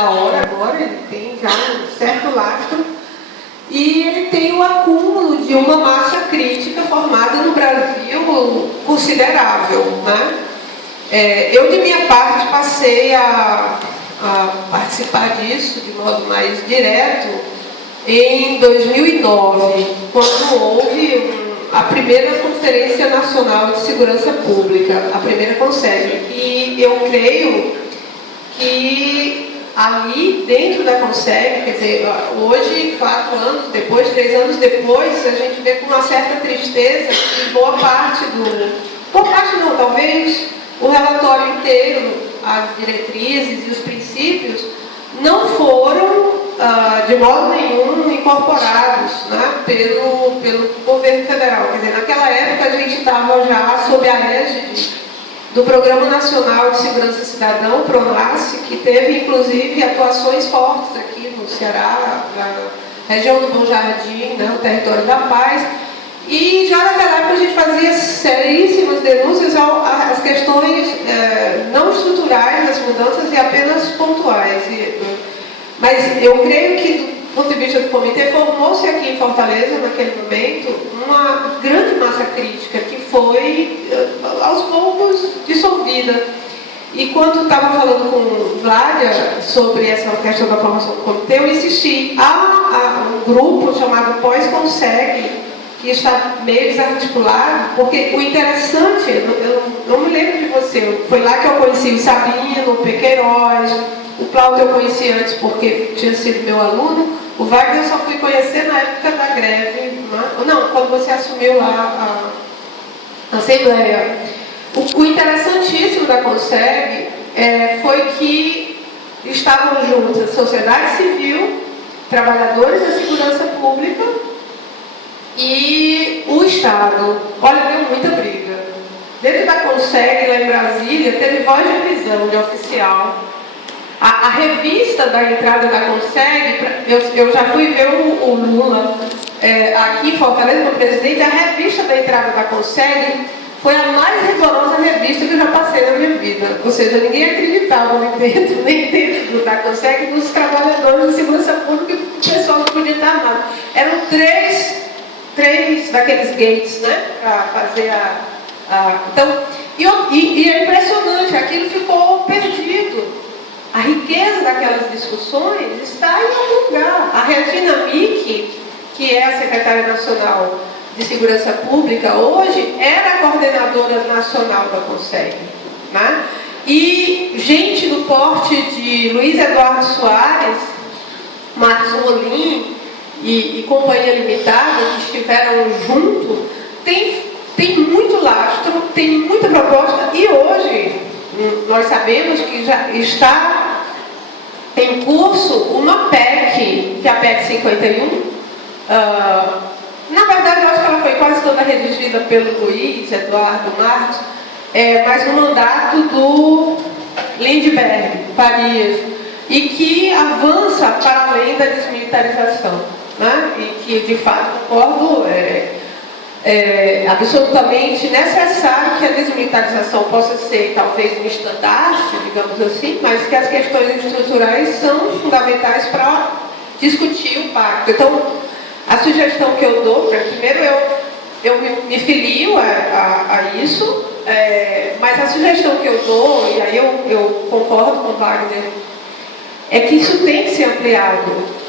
da hora agora, ele tem já um certo lastro, e ele tem o acúmulo de uma massa crítica formada no Brasil considerável, né? Eu, de minha parte, passei a participar disso de modo mais direto em 2009, quando houve a primeira Conferência Nacional de Segurança Pública, a primeira CONSEG. E eu creio que ali, dentro da CONSEG, quer dizer, hoje, 4 anos depois, 3 anos depois, a gente vê com uma certa tristeza que boa parte não, talvez o relatório inteiro, as diretrizes e os princípios, não foram de modo nenhum incorporados, né, pelo governo federal. Quer dizer, naquela época a gente estava já sob a égide do Programa Nacional de Segurança Cidadã, PRONASSE, que teve inclusive atuações fortes aqui no Ceará, na região do Bom Jardim, né, no território da Paz. E já naquela época a gente fazia seríssimas denúncias às questões não estruturais das mudanças e apenas pontuais. Mas eu creio que, do ponto de vista do comitê, formou-se aqui em Fortaleza, naquele momento, uma grande massa crítica que foi, aos poucos, dissolvida. E quando estava falando com Vládia sobre essa questão da formação do comitê, eu insisti. Há um grupo chamado Pós-Conseg, que está meio desarticulado, porque o interessante, eu não me lembro de você, foi lá que eu conheci o Sabino, o Pequeiroz, o Plauto eu conheci antes porque tinha sido meu aluno, o Wagner eu só fui conhecer na época da greve, não, quando você assumiu lá a Assembleia. O interessantíssimo da CONSEG foi que estavam juntos a sociedade civil, trabalhadores da segurança pública e o Estado. Olha, deu muita briga. Dentro da CONSEG, lá em Brasília, teve voz de prisão de oficial. A revista da entrada da CONSEG, eu já fui ver o Lula aqui em Fortaleza, no presidente, a revista da entrada da CONSEG foi a mais rigorosa revista que eu já passei na minha vida. Ou seja, ninguém acreditava nem dentro da CONSEG, dos trabalhadores de segurança pública, o pessoal não podia estar armado. Eram três daqueles gates, né, para fazer então, e é impressionante, aquilo ficou perdido. A riqueza daquelas discussões está em algum lugar. A Regina Mick, que é a secretária nacional de Segurança Pública hoje, era a coordenadora nacional da CONSEG, né? E gente do porte de Luiz Eduardo Soares, Marcos Molim e Companhia Limitada, que estiveram junto, tem muito lastro, tem muita proposta, e hoje nós sabemos que já está em curso uma PEC, que é a PEC 51. Na verdade, eu acho que ela foi quase toda redigida pelo Luiz Eduardo Marques, mas no mandato do Lindbergh Farias, e que avança para além da desmilitarização, né? E que, de fato, concordo, é absolutamente necessário que a desmilitarização possa ser, talvez, um estandarte, digamos assim, mas que as questões estruturais são fundamentais para discutir o pacto. Então, a sugestão que eu dou, primeiro eu me filio a isso, mas a sugestão que eu dou, e aí eu concordo com o Wagner, é que isso tem que ser ampliado.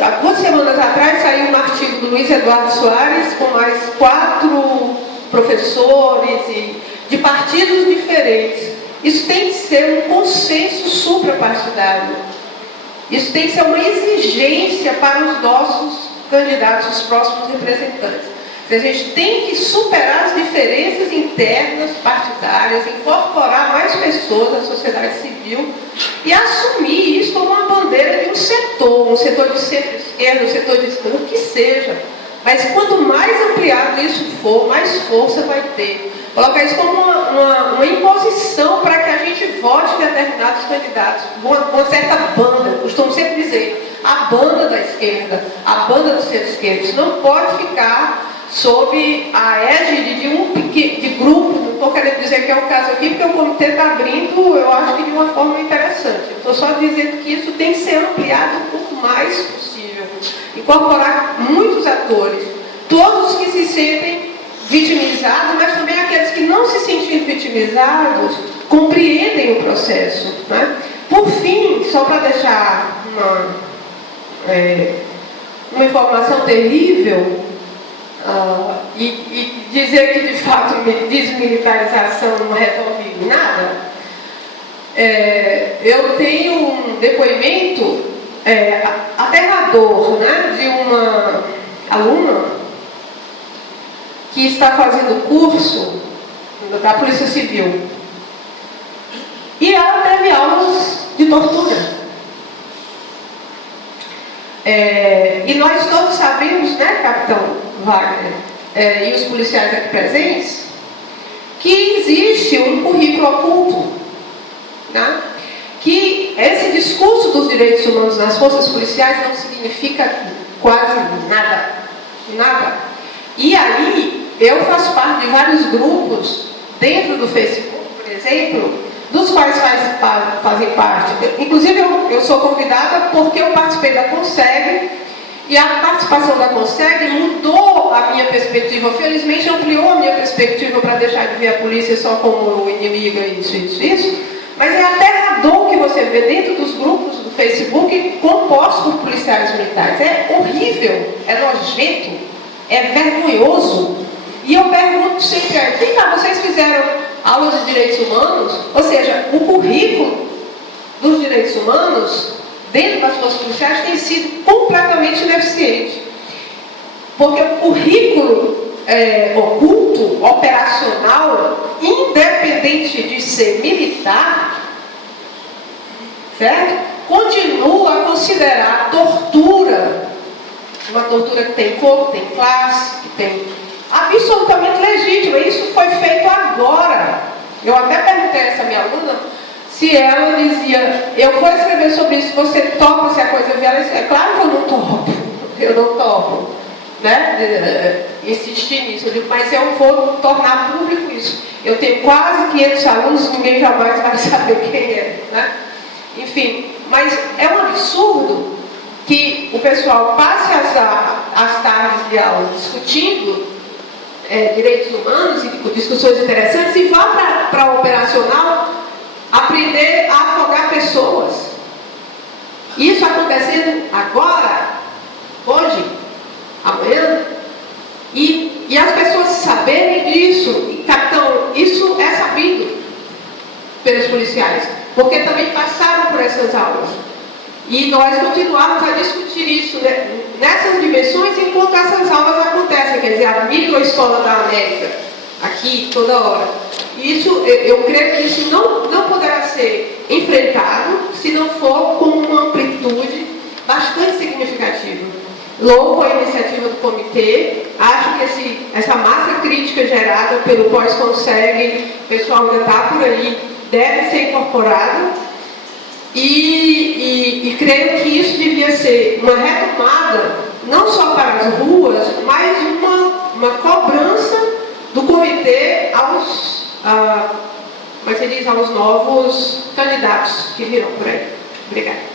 Há 2 semanas atrás saiu um artigo do Luiz Eduardo Soares com mais 4 professores de partidos diferentes. Isso tem que ser um consenso suprapartidário. Isso tem que ser uma exigência para os nossos candidatos, os próximos representantes. A gente tem que superar as diferenças internas partidárias, incorporar mais pessoas da sociedade civil e assumir isso como uma bandeira de um setor de centro-esquerda, um setor de esquerda, o que seja. Mas quanto mais ampliado isso for, mais força vai ter. Colocar isso como uma imposição para que a gente vote determinados candidatos, uma certa banda. Costumo sempre dizer, a banda da esquerda, a banda do centro-esquerda. Isso não pode ficar sob a égide de grupo estou querendo dizer que é o caso aqui, porque o comitê está abrindo, eu acho que de uma forma interessante. Estou só dizendo que isso tem que ser ampliado o mais possível. Incorporar muitos atores, todos que se sentem vitimizados, mas também aqueles que não se sentindo vitimizados, compreendem o processo. Né? Por fim, só para deixar uma informação terrível, e dizer que de fato desmilitarização não resolve nada, eu tenho um depoimento aterrador, né, de uma aluna que está fazendo curso da Polícia Civil e ela teve aulas de tortura. E nós todos sabemos, né, capitão Wagner, e os policiais aqui presentes, que existe um currículo oculto, né? Que esse discurso dos direitos humanos nas forças policiais não significa quase nada, nada. E aí, eu faço parte de vários grupos dentro do Facebook, por exemplo, dos quais fazem parte. Inclusive, eu sou convidada porque eu participei da CONSEG, e a participação da CONSEG mudou a minha perspectiva, felizmente ampliou a minha perspectiva para deixar de ver a polícia só como inimiga, isso. Mas é aterrador que você vê dentro dos grupos do Facebook compostos por policiais militares. É horrível, é nojento, é vergonhoso. E eu pergunto sempre, vem cá, vocês fizeram aulas de direitos humanos? Ou seja, o currículo dos direitos humanos dentro das forças policiais tem sido completamente ineficiente. Porque o currículo oculto, operacional, independente de ser militar, certo? Continua a considerar a tortura, uma tortura que tem cor, tem classe, que tem absolutamente legítima. Isso foi feito agora. Eu até perguntei a essa minha aluna se ela dizia, eu vou escrever sobre isso, você topa se a coisa vier? Ela disse, é claro que eu não topo, né? Insistir nisso. Eu digo, mas eu vou tornar público isso. Eu tenho quase 500 alunos, ninguém jamais vai saber quem é, né? Enfim, mas é um absurdo que o pessoal passe as tardes de aula discutindo direitos humanos e discussões interessantes e vá para o operacional aprender a afogar pessoas. Isso acontecendo agora, hoje, amanhã, e as pessoas saberem disso. E, capitão, isso é sabido pelos policiais, porque também passaram por essas aulas. E nós continuamos a discutir isso, né, nessas dimensões enquanto essas aulas acontecem, quer dizer, a microescola da América, aqui, toda hora. Isso, eu creio que isso não poderá ser enfrentado se não for com uma amplitude bastante significativa. Louvo a iniciativa do comitê, acho que essa massa crítica gerada pelo pós-CONSEG, o pessoal ainda está por aí, deve ser incorporada. E creio que isso devia ser uma retomada, não só para as ruas, mas uma cobrança do comitê aos novos candidatos que virão por aí. Obrigada.